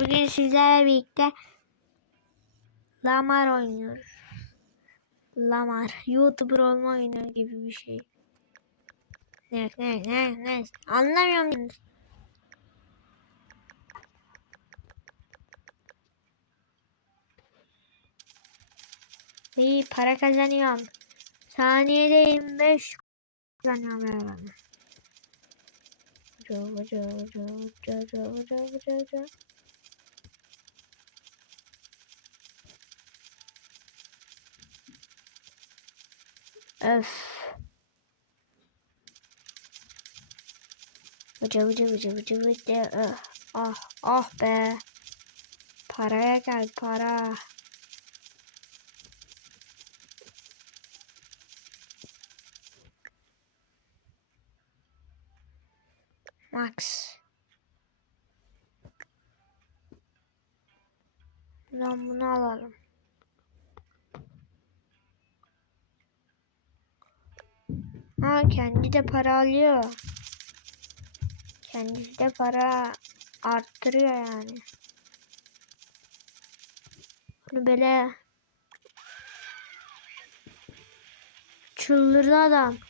Bugün sizlerle birlikte Lamar oynuyoruz. Lamar. YouTuber olma oyunu gibi bir şey. Ne ne ne ne. Anlamıyorum. İyi para kazanıyorum. Saniyede 25 kazanıyorum herhalde. Jo jo jo jo jo jo jo jo. Öf. Vıcı vıcı vıcı vıcı vıcı. Ah, ah, ah be. Paraya gel para. Max. Kendi de para alıyor. Kendisi de para arttırıyor yani. Bunu böyle çıldırdı adam.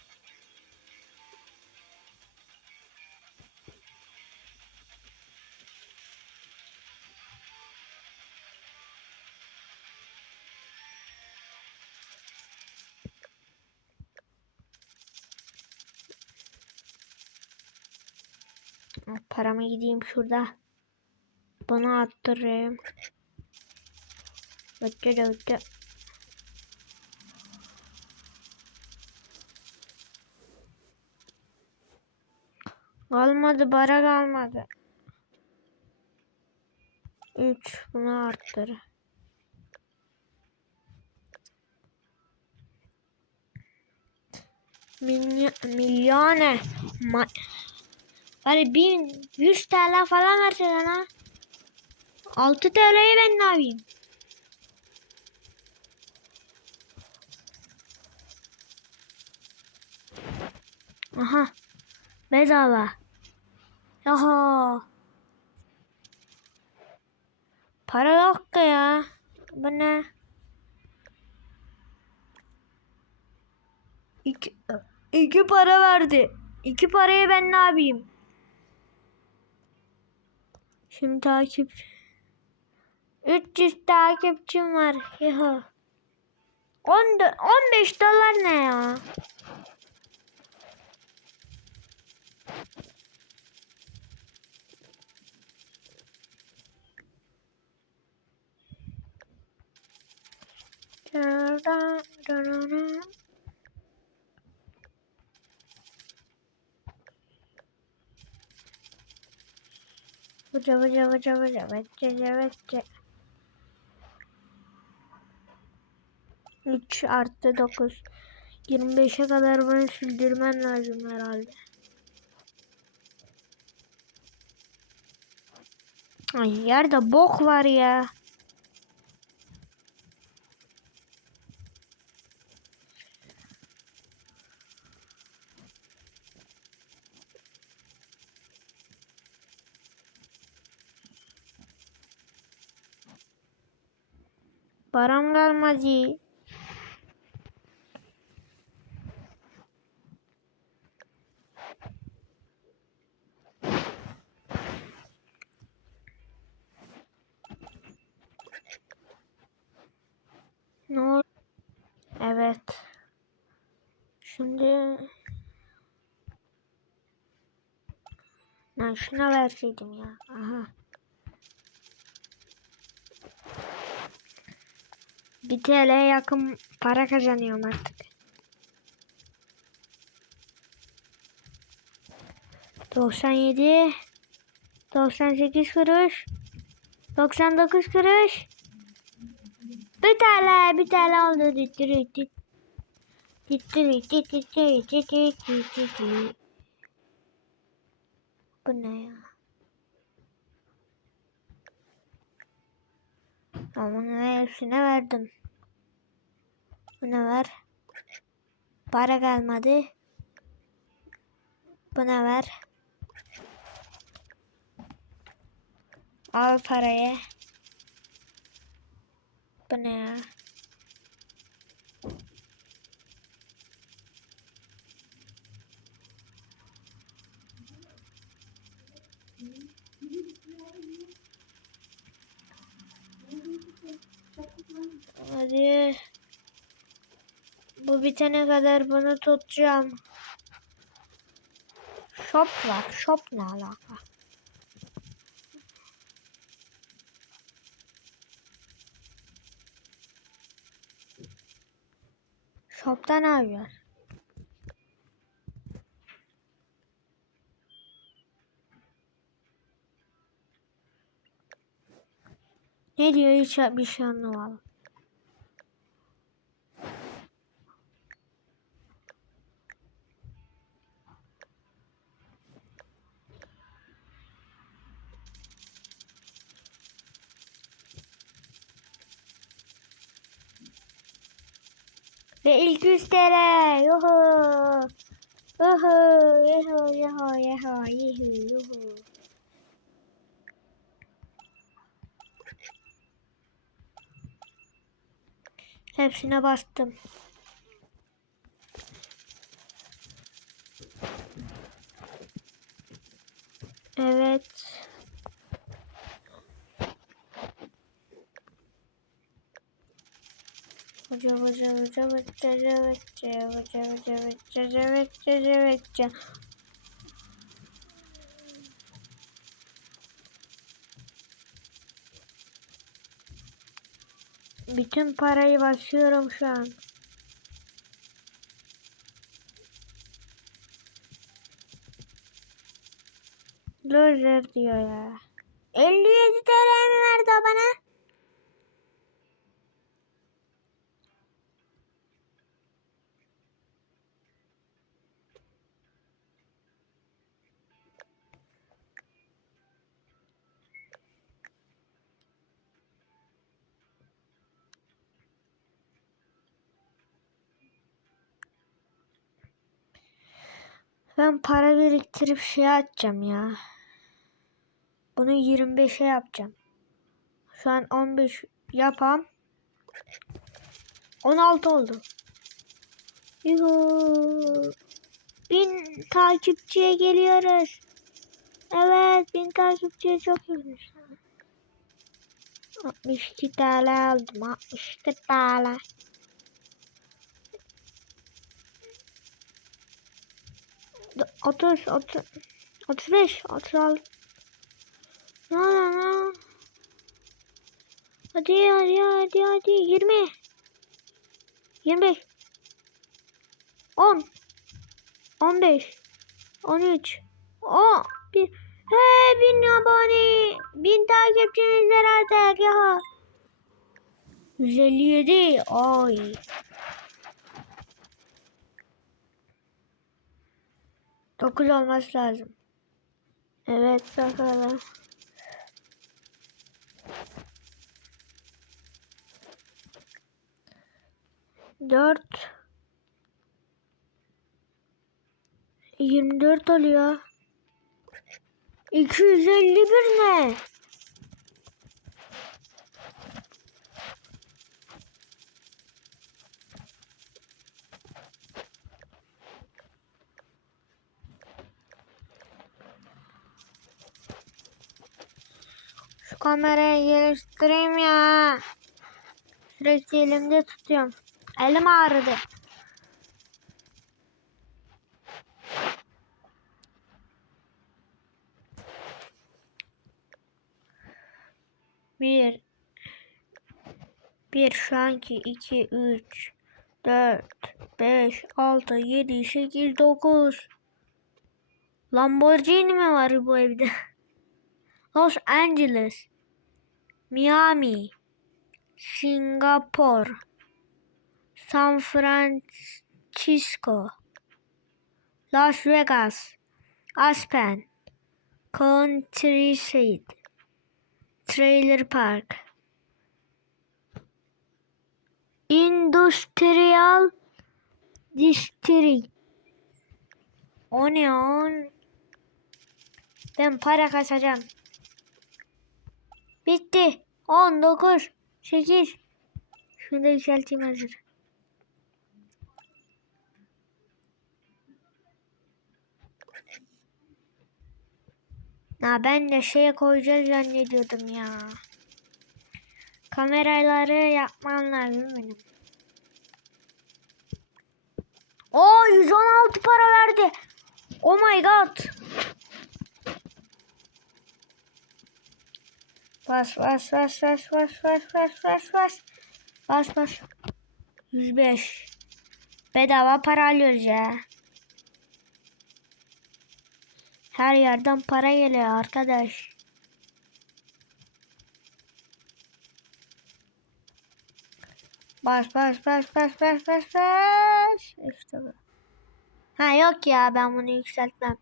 Paramı gideyim şurada. Bana attırayım. Vıcı vıcı. Kalmadı para kalmadı. 3 bunu arttır. Milyon, milyone. Ma Hani bin, yüz TL falan verseler ha. 6 TL'yi ben ne yapayım? Aha. Bedava. Yaha. Para yok ki ya. Bu ne? İki, iki para verdi. İki parayı ben ne yapayım? Şimdi takip 300 takipçim var. Yaha. 10 15 dolar ne ya? Vıca vıca vıca vıca vıca vıca 3 artı 9 25'e kadar bunu sildirmen lazım herhalde. Ay yerde bok var ya. Param kalmadı. Ne oldu? Evet. Şimdi ben şuna verseydim ya. Aha. Bir TL'ye yakın para kazanıyorum artık. Doksan yedi, doksan sekiz kuruş, doksan dokuz kuruş. Bir TL, bir TL oldu. Bu ne ya? Ama hepsine verdim. Buna ver. Para kalmadı. Buna ver. Al parayı. Bu ne ya? Hadi. Bu bitene kadar bunu tutacağım. Shop var. Shop ne alaka? Shop'ta ne yapıyor? Ne diyor hiç bir şey anlamadım. Ve ilk 100 TL. Yuhu. Yuhu. Yuhu. Yuhu. Yuhu. Yuhu. Yuhu. Hepsine bastım. Evet. Bütün parayı basıyorum şu an. Loser diyor ya. 57 TL mi verdi o bana? Ben para biriktirip şey açacağım ya. Bunu 25'e yapacağım. Şu an 15 yapam. 16 oldu. Yuhuu. Bin takipçiye geliyoruz. Evet bin takipçiye çok iyiymiş. 62 tane aldım. 62 tane. 30 30 35 36 Na na na. Hadi hadi hadi hadi. 20 25 10 15 13 10 1 Hey bin abone. Bin takipçinizler artık ya 157 ay Dokuz olması lazım. Evet bakalım. Dört. Yirmi dört oluyor. İki yüz elli bir ne? Şu kamerayı geliştireyim ya. Sürekli elimde tutuyorum. Elim ağrıdı. Bir. Bir şu anki iki, üç, dört, beş, altı, yedi, sekiz, dokuz. Lamborghini mi var bu evde? Los Angeles, Miami, Singapur, San Francisco, Las Vegas, Aspen, Countryside, Trailer Park, Industrial District. O ne on? Ben para kasacağım. Bitti. 10, 9, 8. Şunu da yükselteyim hazır. Ya ben de şeye koyacağız zannediyordum ya. Kameraları yapmam lazım benim. Oo 116 para verdi. Oh my god. Bas bas bas bas bas bas bas bas bas. Bas bas. 105. Bedava para alıyoruz ya. Her yerden para geliyor arkadaş. Bas bas bas bas bas bas bas. İşte bu. Ha yok ya ben bunu yükseltmem.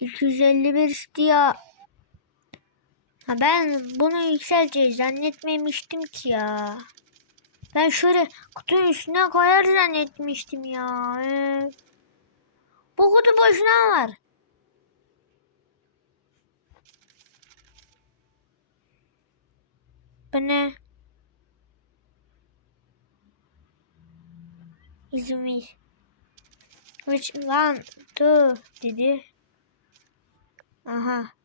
251 istiyor. Ha ben bunu yükselteceğiz zannetmemiştim ki ya. Ben şöyle kutunun üstüne koyar zannetmiştim ya. Bu kutu boşuna var. Bu ne? İzmir. Which one, two dedi. Aha.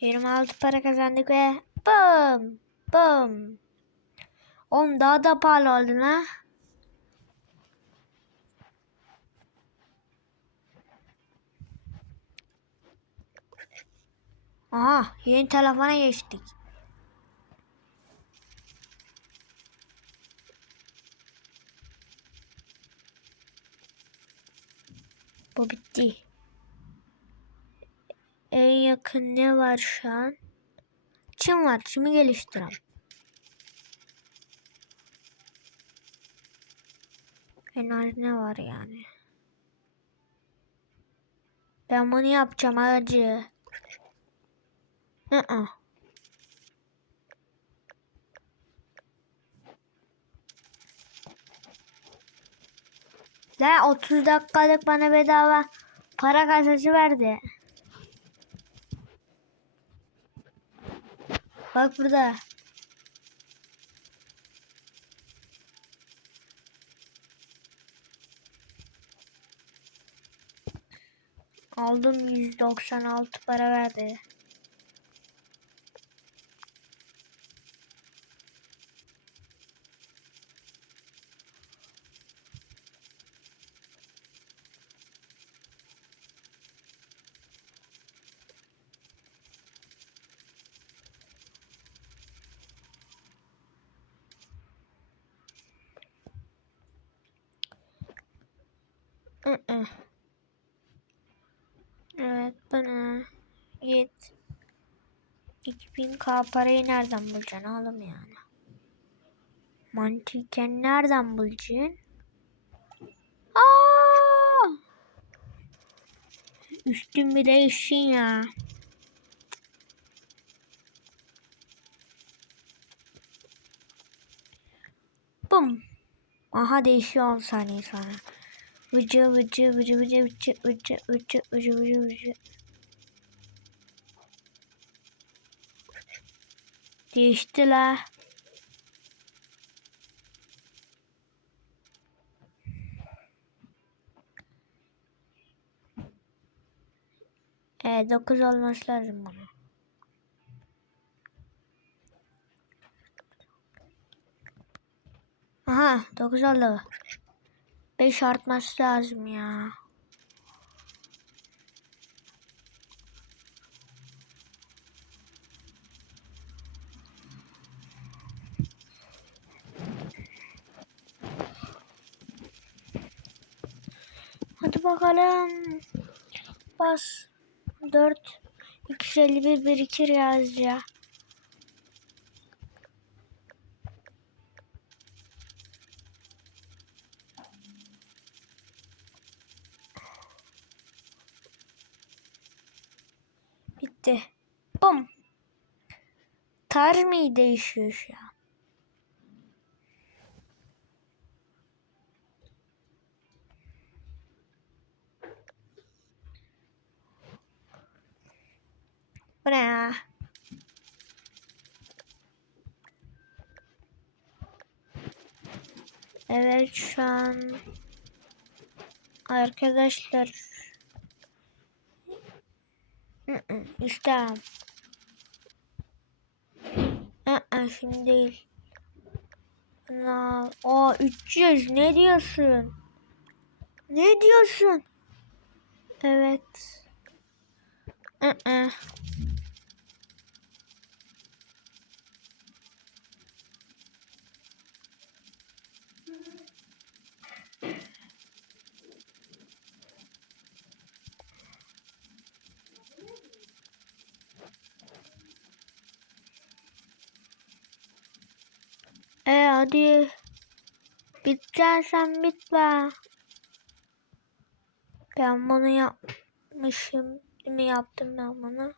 26 para kazandık ve bum bum. Oğlum daha da pahalı oldu ha. Aha yeni telefona geçtik. Bu bitti. En yakın ne var şu an? Çin var. Çin'i geliştirelim. En az ne var yani? Ben bunu yapacağım acı. Hı -hı. La 30 dakikalık bana bedava para kasası verdi. Bak burada. Aldım 196 para verdi. Hı-hı. Evet bana git. 2000k parayı nereden bulacaksın oğlum yani? Mantıken nereden bulacaksın? Aa! Üstün bile işin ya. Bum. Aha değişiyor 10 saniye sonra. Vıcı vıcı vıcı vıcı vıcı vıcı vıcı vıcı vıcı vıcı. Değişti la. E 9 olması lazım bunu. Aha 9 oldu. 5 artması lazım ya. Hadi bakalım. Bas. 4 251 birikir yazacağım. Bitti. Bum. Tarz mı değişiyor şu an? Bu? Evet şu an arkadaşlar işte Aa, şimdi değil. Na, o 300 ne diyorsun? Ne diyorsun? Evet. Aa. Hadi. Biteceksen bit be. Ben bunu yapmışım. Değil mi yaptım ben bunu?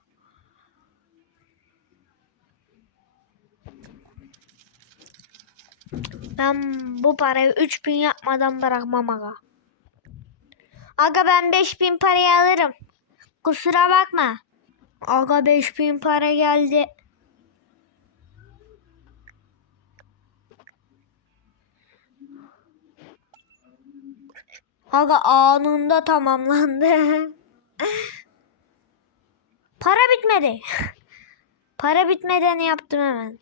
Ben bu parayı 3000 yapmadan bırakmam aga. Aga ben 5000 parayı alırım. Kusura bakma. Aga 5000 para geldi. Aga anında tamamlandı. Para bitmedi. Para bitmeden yaptım hemen.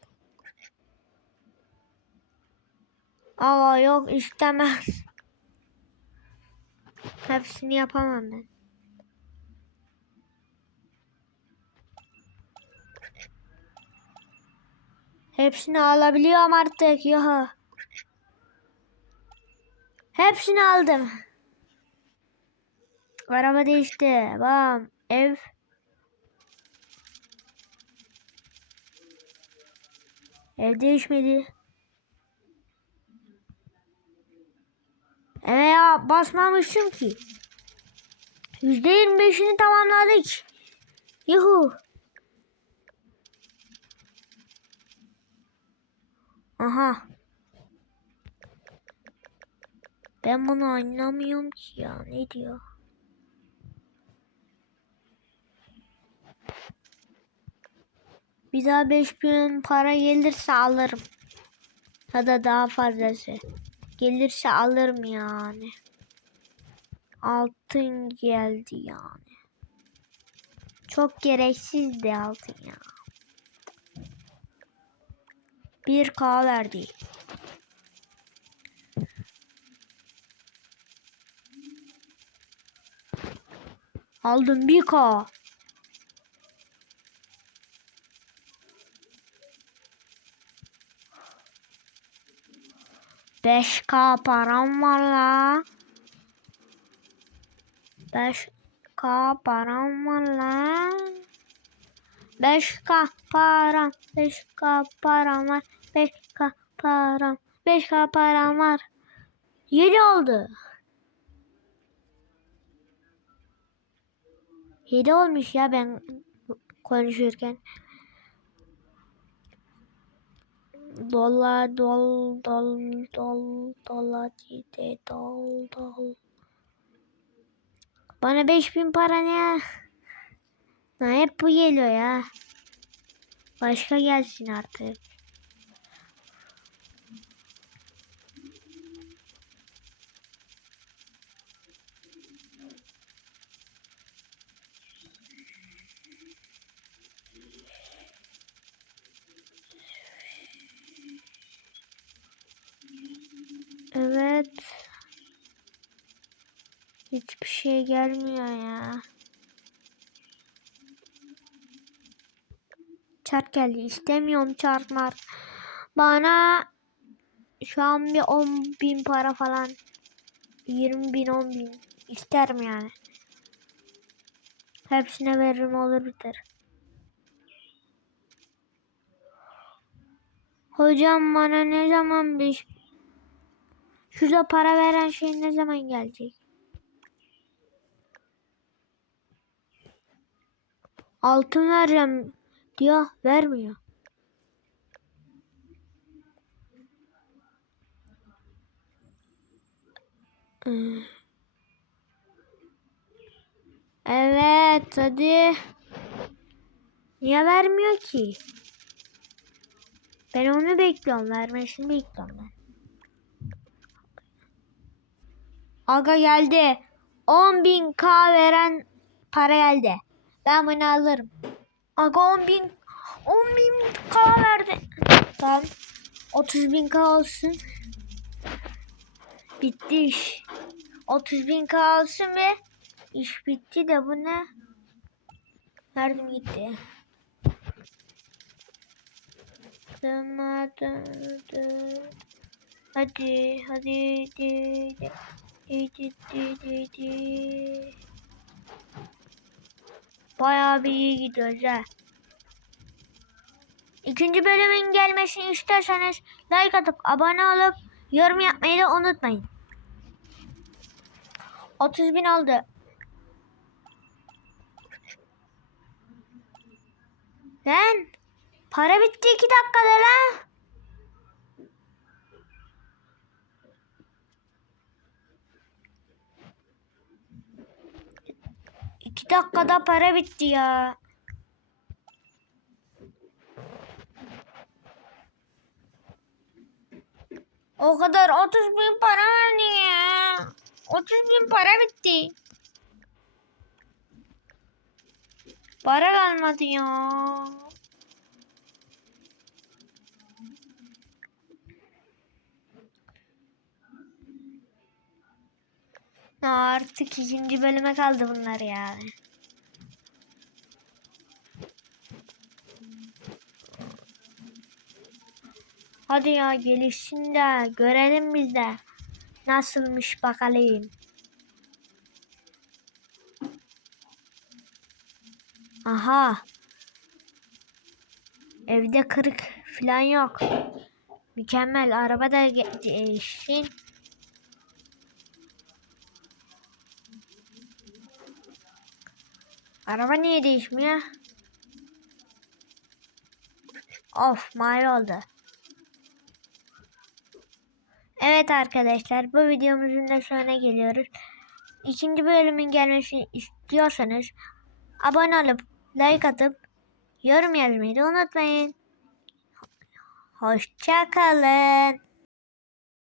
Aga yok istemez. Hepsini yapamam ben. Hepsini alabiliyorum artık. Yok. Hepsini aldım. Araba değişti. Bam. Ev. Ev değişmedi. Evet ya basmamışım ki. Yüzde yirmi beşini tamamladık. Yuhu. Aha. Ben bunu anlamıyorum ki ya. Ne diyor? Bir daha 5000 para gelirse alırım. Ya da daha fazlası. Gelirse alırım yani. Altın geldi yani. Çok gereksizdi altın ya. 1K verdi. Aldım 1K. Beş K param var la. Beş K param var la. Beş K param, beş K param var. Beş K param, beş K param var. Yedi oldu. Yedi olmuş ya ben konuşurken. Dola dol dol dol dola cide dol dol. Bana 5000 para ne? Ne hep bu geliyor ya. Başka gelsin artık. Evet. Hiçbir şey gelmiyor ya. Çark geldi. İstemiyorum çarklar. Bana şu an bir 10 bin para falan 20 bin 10 bin isterim yani. Hepsine veririm olur biter. Hocam bana ne zaman bir Şurada para veren şey ne zaman gelecek? Altın vereceğim diyor. Vermiyor. Hmm. Evet hadi. Niye vermiyor ki? Ben onu bekliyorum. Vermesini bekliyorum ben. Aga geldi. 10.000k veren para geldi. Ben bunu alırım. Aga 10.000 10.000k verdi. Tamam. 30.000k olsun. Bitti iş. 30.000k olsun ve iş bitti de bu ne? Nereden gitti? Hadi, hadi, hadi, hadi. Bayağı bir iyi gidiyoruz ha. İkinci bölümün gelmesini isterseniz like atıp abone olup yorum yapmayı da unutmayın. 30 bin oldu. Lan para bitti iki dakikada lan. İki dakikada para bitti ya. O kadar 30 bin para verdi ya. 30 bin para bitti. Para kalmadı ya. Artık ikinci bölüme kaldı bunlar ya. Hadi ya gelişsin de görelim biz de. Nasılmış bakalım. Aha. Evde kırık falan yok. Mükemmel. Araba da değişsin. Araba niye değişmiyor? Of mavi oldu. Evet arkadaşlar bu videomuzun da sonuna geliyoruz. İkinci bölümün gelmesini istiyorsanız abone olup like atıp yorum yazmayı da unutmayın. Hoşçakalın.